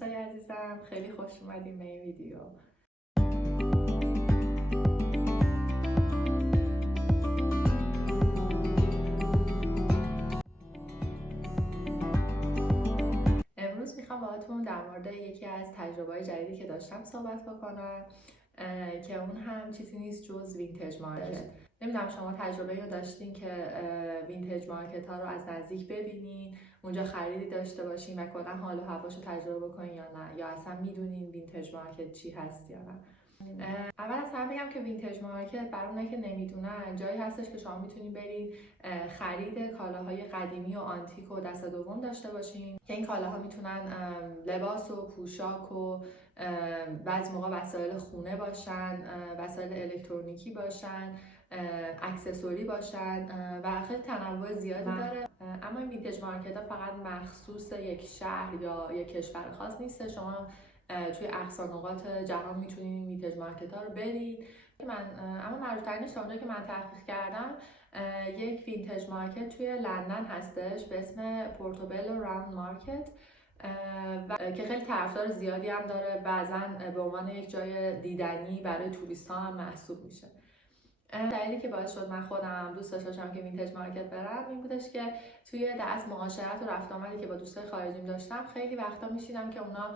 دوستای عزیزم، خیلی خوش اومدین به این ویدیو. امروز میخوام باهاتون در مورد یکی از تجربه‌های جدیدی که داشتم صحبت بکنم که اون هم چیزی نیست جز وینتج مارکت. نمیدونم شما تجربه رو داشتین که وینتج مارکت ها رو از نزدیک ببینین، اونجا خریدی داشته باشین و کلا حال و هواش رو تجربه بکنین یا نه، یا اصلا میدونین وینتج مارکت چی هست یا نه. اول از همه بگم که وینتج مارکت برای اونایی که نمیدونن جایی هستش که شما میتونین برین خرید کالاهای قدیمی و آنتیک و دست دوم داشته باشین که این کالاها میتونن لباس و پوشاک و بعضی موقع وسایل خونه باشن، وسایل الکترونیکی باشن، اکسسوری باشن و خیلی تنوع زیادی داره. اما این وینتج مارکت ها فقط مخصوص یک شهر یا یک کشور خاص نیست. شما توی اقصا نقاط جهان میتونید این وینتج مارکت ها رو برید. اما معروف‌ترینش تا اونجایی که من تحقیق کردم یک وینتج مارکت توی لندن هستش به اسم پورتوبلو راوند مارکت و که خیلی طرفدار زیادی هم داره. بعضا به عنوان یک جای دیدنی برای توریست ها هم محسوب میشه. دلیلی که باعث شد من خودم دوست داشتم که وینتج مارکت برم این بودش که توی از معاشرت و رفت آمدی که با دوستای خارجیم داشتم خیلی وقتا میشیدم که اونا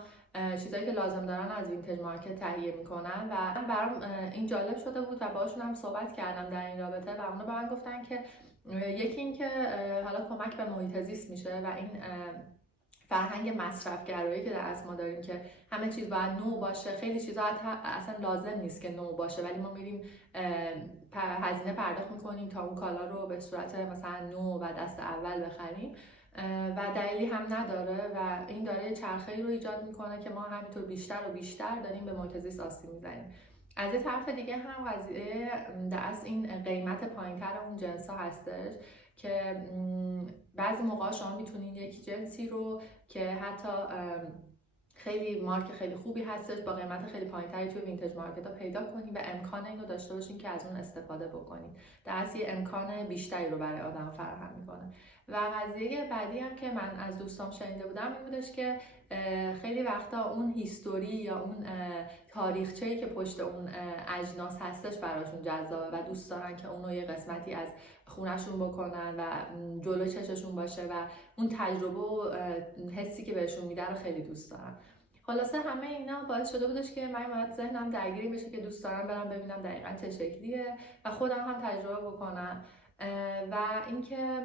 چیزایی که لازم دارن از وینتج مارکت تهیه میکنن و برام این جالب شده بود و باهاشون هم صحبت کردم در این رابطه و اونا به من گفتن که یکی این که حالا کمک به محیط زیست میشه و این فرهنگ مصرفگرایی که در از ما داریم که همه چیز باید نو باشه. خیلی چیزا اصلا لازم نیست که نو باشه ولی ما میریم هزینه پرداخت میکنیم تا اون کالا رو به صورت مثلا نو و دست اول بخریم و دلیلی هم نداره و این داره چرخه‌ای رو ایجاد میکنه که ما همینطور بیشتر و بیشتر داریم به محیط زیست آسیب میزنیم. از یه طرف دیگه هم قضیه در این قیمت پایینتر اون جنس ها هستش که بعضی موقع شما میتونید یک جنسی رو که حتی خیلی مارک خیلی خوبی هستش با قیمت خیلی پایینتری توی وینتج مارکت ها پیدا کنید و امکان اینو داشته باشین که از اون استفاده بکنید. در اصل یه امکان بیشتری رو برای آدم فراهم میکنه. و قضیه بعدی هم که من از دوستام شنیده بودم این بودش که خیلی وقتا اون هیستوری یا اون تاریخچه‌ای که پشت اون اجناس هستش براشون جذابه و دوست دارن که اونو یه قسمتی از خونه‌شون بکنن و جلو چششون باشه و اون تجربه و حسی که بهشون میده رو خیلی دوست دارن. خلاصه همه اینا باعث شده بودش که من اومد ذهنم درگیری بشه که دوست دارم برم ببینم دقیقاً چه شکلیه و خودم هم تجربه بکنم. و اینکه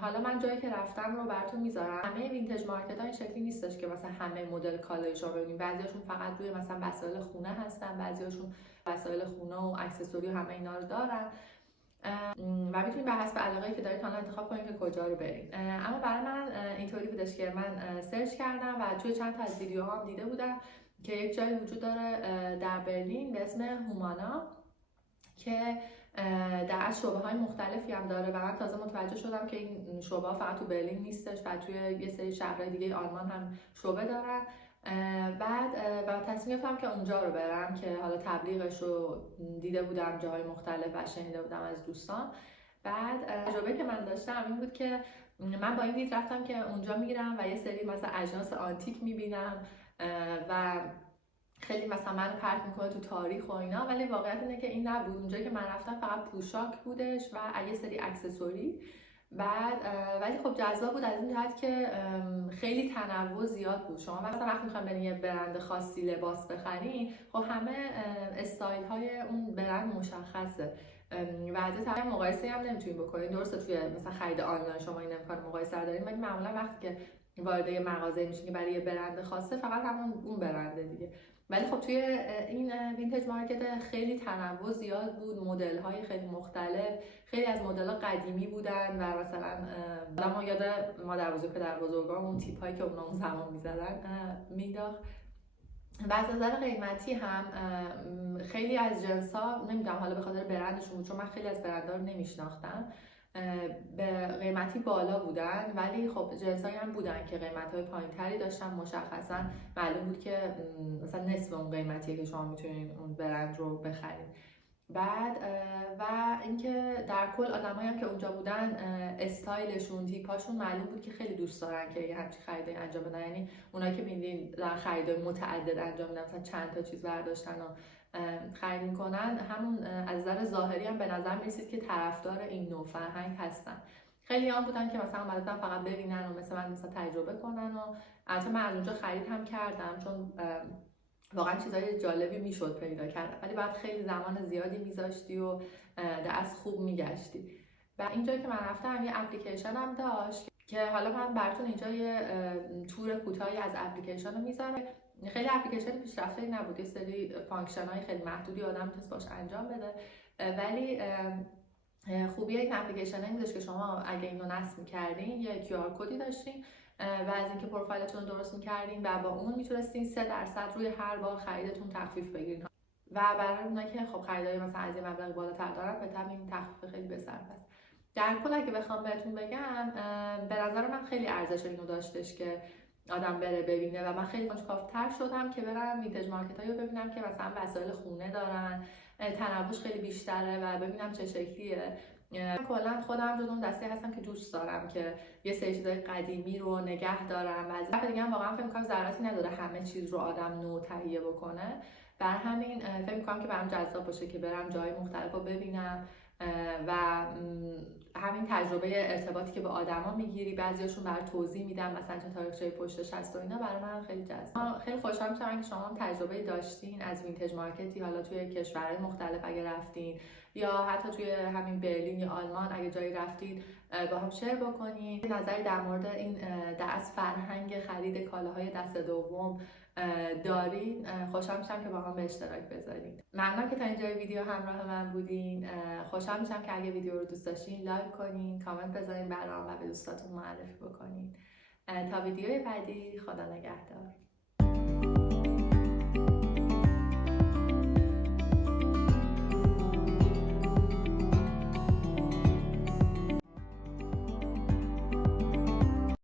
حالا من جایی که رفتم رو براتون میذارم. همه وینتج مارکت ها این شکلی نیستش که مثلا همه مدل کالای شما ببینید. بعضیاشون فقط روی مثلا وسایل خونه هستن، بعضیاشون وسایل خونه و اکسسوری و همه اینا رو دارن و میتونید بر حسب علاقه‌ای که دارید حالا انتخاب کنید که کجا رو برید. اما برای من اینطوری بودش که من سرچ کردم و توی چند تا از ویدیوها هم دیده بودم که یک جایی وجود داره در برلین به اسم هومانا که در از شعبه‌های مختلفی هم داره و من تازه متوجه شدم که این شعبه فقط تو برلین نیستش و توی یه سری شهرهای دیگه آلمان هم شعبه دارن. بعد و تصمیم گرفتم که اونجا رو برم که حالا تبلیغش رو دیده بودم جاهای مختلف و شنیده بودم از دوستان. بعد تجربه که من داشتم این بود که من با این دید رفتم که اونجا میرم و یه سری مثلا اجناس آنتیک میبینم و خیلی مثلا منو پرت میکنه تو تاریخ و اینا، ولی واقعیت اینه که این نبود. اونجایی که من رفتم فقط پوشاک بودش و یه سری اکسسوری. بعد ولی خب جذاب بود از این جهت که خیلی تنوع زیاد بود. شما مثلا وقتی میخواین برین یه برند خاصی لباس بخرین خب همه استایل های اون برند مشخصه و از این طرف مقایسه هم نمیتونین بکنین. درسته توی مثلا خرید آنلاین شما این امکان مقایسه دارین ولی معمولا وقتی که وارد یه مغازه میشین که برای یه برند خاصه فقط همون اون برنده دیگه. ولی خب توی این وینتج مارکت خیلی تنوع زیاد بود، مدل های خیلی مختلف. خیلی از مدل ها قدیمی بودن و مثلا ما یاد مادر بزرگ پدر بزرگام اون تیپ هایی که اونا اون زمان میزدن مینداخت. و از نظر قیمتی هم خیلی از جنس ها نمیدونم حالا به خاطر برندشون بود چون من خیلی از برندها رو نمیشناختم به قیمتی بالا بودن، ولی خب جنسایی هم بودن که قیمت‌های پایین‌تری داشتن. مشخصا معلوم بود که مثلا نصف اون قیمتیه که شما میتونید اون برند رو بخرید. بعد و اینکه در کل آدمایی هم که اونجا بودن استایلشون، تیپاشون معلوم بود که خیلی دوست دارن که یه همچین خریدای انجام بدن. یعنی اونایی که می‌بینین دارن خریدای متعدد انجام میدن، مثلا چند تا چیز برداشتن و خرید میکنن، همون از نظر ظاهری هم به نظر میرسید که طرفدار این نوع فرهنگ هستن. خیلی هم بودن که مثلا اومدن فقط ببینن و مثلا تجربه کنن و البته من از اونجا خرید هم کردم چون واقعا چیزای جالبی میشد پیدا کرد، ولی بعد خیلی زمان زیادی میذاشتی و از خوب میگشتی. و اینجا که من رفتم یه اپلیکیشن هم داشت که حالا من براتون اینجا یه تور کوتاهی از اپلیکیشن رو میذارم. خیلی اپلیکیشن پیشرفته نبود، یه سری فانکشن های خیلی محدودی آدم میتونست باش انجام بده، ولی خوبی این اپلیکیشن این بودش که شما اگه اینو نصب می‌کردین یه QR کدی داشتین و از اینکه پروفایلتون رو درست می‌کردین و با اون میتونستین 3% روی هر بار خریدتون تخفیف بگیرین و برای اونایی که خب خریدای مثلا از یه مبلغ بالاتر دارن به طبع این تخفیف خیلی بصرف است. در کل اگه بخوام بهتون بگم به نظر من خیلی ارزش اینو داشتش که آدم بره ببینه و من خیلی کنجکاوتر شدم که برم وینتج مارکتایی رو ببینم که مثلا وسایل خونه دارن، تنوعش خیلی بیشتره و ببینم چه شکلیه. کلا خودم جز اون دسته هستم که دوست دارم که یه سری چیزای قدیمی رو نگه دارم و از طرف دیگه واقعا فکر می‌کنم ضرورتی نداره همه چیز رو آدم نو تهیه بکنه. بر همین فکر می‌کنم که برام جذاب باشه که برم جای مختلف رو ببینم و همین تجربه ارتباطی که با آدما میگیری، بعضیاشون برات توضیح میدن مثلا چه تاریخچه‌ای پشتش هست و اینا، برای من خیلی جذاب. خیلی خوشحال میشم که شما هم تجربه داشتین از وینتج مارکتی، حالا توی کشورهای مختلف اگه رفتین یا حتی توی همین برلین یا آلمان اگه جایی رفتید با هم شیر بکنید. نظری در مورد این از فرهنگ خرید کالاهای دست دوم دارین، خوشحال میشم که با هم به اشتراک بذارین. ممنونم که تا اینجای ویدیو همراه من بودین. خوشحال میشم که اگه ویدیو رو دوست داشتین لایک کنین، کامنت بذارین برام و به دوستاتون معرفی بکنین. تا ویدیوی بعدی، خدا نگهدار.